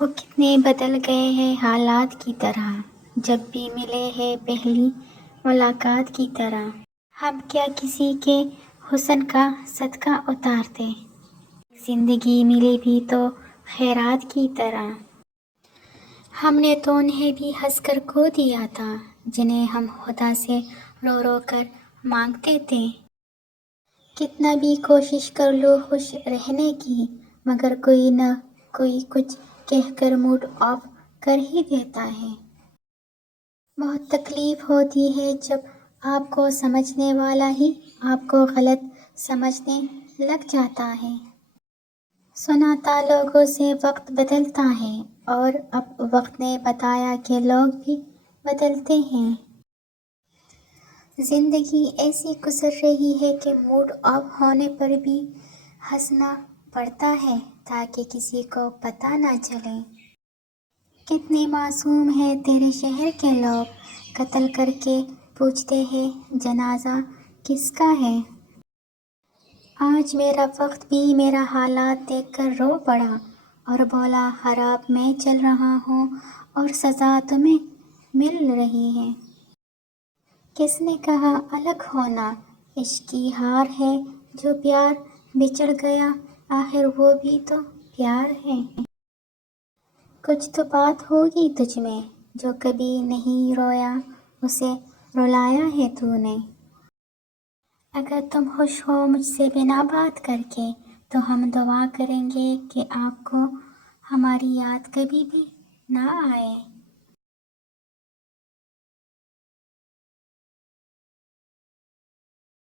وہ کتنے بدل گئے ہیں حالات کی طرح، جب بھی ملے ہیں پہلی ملاقات کی طرح۔ ہم کیا کسی کے حسن کا صدقہ اتارتے، زندگی ملی بھی تو خیرات کی طرح۔ ہم نے تو انہیں بھی ہنس کر کھو دیا تھا، جنہیں ہم خدا سے رو رو کر مانگتے تھے۔ کتنا بھی کوشش کر لو خوش رہنے کی، مگر کوئی نہ کوئی کچھ کہہ کر موڈ آف کر ہی دیتا ہے۔ بہت تکلیف ہوتی ہے جب آپ کو سمجھنے والا ہی آپ کو غلط سمجھنے لگ جاتا ہے۔ سنا تھا لوگوں سے وقت بدلتا ہے، اور اب وقت نے بتایا کہ لوگ بھی بدلتے ہیں۔ زندگی ایسی گزر رہی ہے کہ موڈ آف ہونے پر بھی ہنسنا پڑتا ہے تاکہ کسی کو پتہ نہ چلے۔ کتنے معصوم ہیں تیرے شہر کے لوگ، قتل کر کے پوچھتے ہیں جنازہ کس کا ہے۔ آج میرا وقت بھی میرا حالات دیکھ کر رو پڑا، اور بولا خراب میں چل رہا ہوں اور سزا تمہیں مل رہی ہے۔ کس نے کہا الگ ہونا عشق کی ہار ہے، جو پیار بچھڑ گیا آخر وہ بھی تو پیار ہے۔ کچھ تو بات ہوگی تجھ میں، جو کبھی نہیں رویا اسے رلایا ہے تو نے۔ اگر تم خوش ہو مجھ سے بنا بات کر کے، تو ہم دعا کریں گے کہ آپ کو ہماری یاد کبھی بھی نہ آئے۔